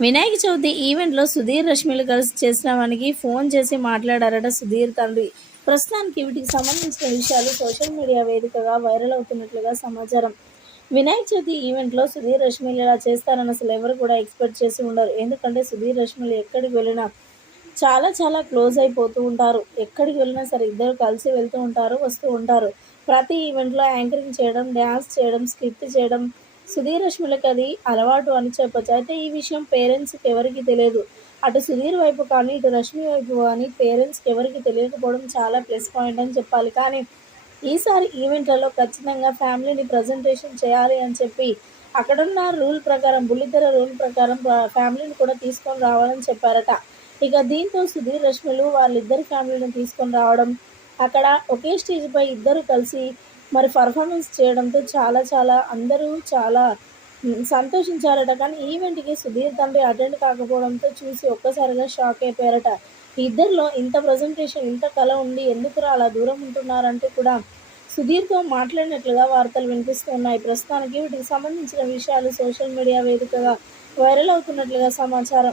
వినాయక చవితి ఈవెంట్లో సుధీర్ రష్మిలు కలిసి చేసిన వానికి ఫోన్ చేసి మాట్లాడారట సుధీర్ తండ్రి. ప్రస్తుతానికి వీటికి సంబంధించిన విషయాలు సోషల్ మీడియా వేదికగా వైరల్ అవుతున్నట్లుగా సమాచారం. వినాయక చవితి ఈవెంట్లో సుధీర్ రష్మిలు ఇలా చేస్తారని అసలు ఎవరు కూడా ఎక్స్పెక్ట్ చేసి ఉండరు. ఎందుకంటే సుధీర్ రష్మిలు ఎక్కడికి వెళ్ళినా చాలా చాలా క్లోజ్ అయిపోతూ ఉంటారు. ఎక్కడికి వెళ్ళినా సరే ఇద్దరు కలిసి వెళ్తూ ఉంటారు వస్తూ ఉంటారు. ప్రతి ఈవెంట్లో యాంకరింగ్ చేయడం డ్యాన్స్ చేయడం స్క్రిప్ట్ చేయడం సుధీర్ అది అలవాటు అని చెప్పచ్చు. అయితే ఈ విషయం పేరెంట్స్కి ఎవరికి తెలియదు. అటు సుధీర్ వైపు కానీ ఇటు రష్మి వైపు కానీ పేరెంట్స్కి ఎవరికి తెలియకపోవడం చాలా ప్లస్ పాయింట్ అని చెప్పాలి. కానీ ఈసారి ఈవెంట్లలో ఖచ్చితంగా ఫ్యామిలీని ప్రజెంటేషన్ చేయాలి అని చెప్పి అక్కడున్న రూల్ ప్రకారం బుల్లితెర రూల్ ప్రకారం ఫ్యామిలీని కూడా తీసుకొని రావాలని చెప్పారట. ఇక దీంతో సుధీర్ రష్మిలు వాళ్ళిద్దరి ఫ్యామిలీని తీసుకొని రావడం అక్కడ ఒకే స్టేజ్పై ఇద్దరు కలిసి మరి పర్ఫార్మెన్స్ చేయడంతో చాలా చాలా అందరూ చాలా సంతోషించారట. కానీ ఈవెంట్కి సుధీర్ తండ్రి అటెండ్ కాకపోవడంతో చూసి ఒక్కసారిగా షాక్ అయిపోయారట. ఇద్దరిలో ఇంత ప్రజెంటేషన్ ఇంత కళ ఉండి ఎందుకు అలా దూరం ఉంటున్నారంటూ కూడా సుధీర్తో మాట్లాడినట్లుగా వార్తలు వినిపిస్తున్నాయి. ప్రస్తుతానికి వీటికి సంబంధించిన విషయాలు సోషల్ మీడియా వేదికగా వైరల్ అవుతున్నట్లుగా సమాచారం.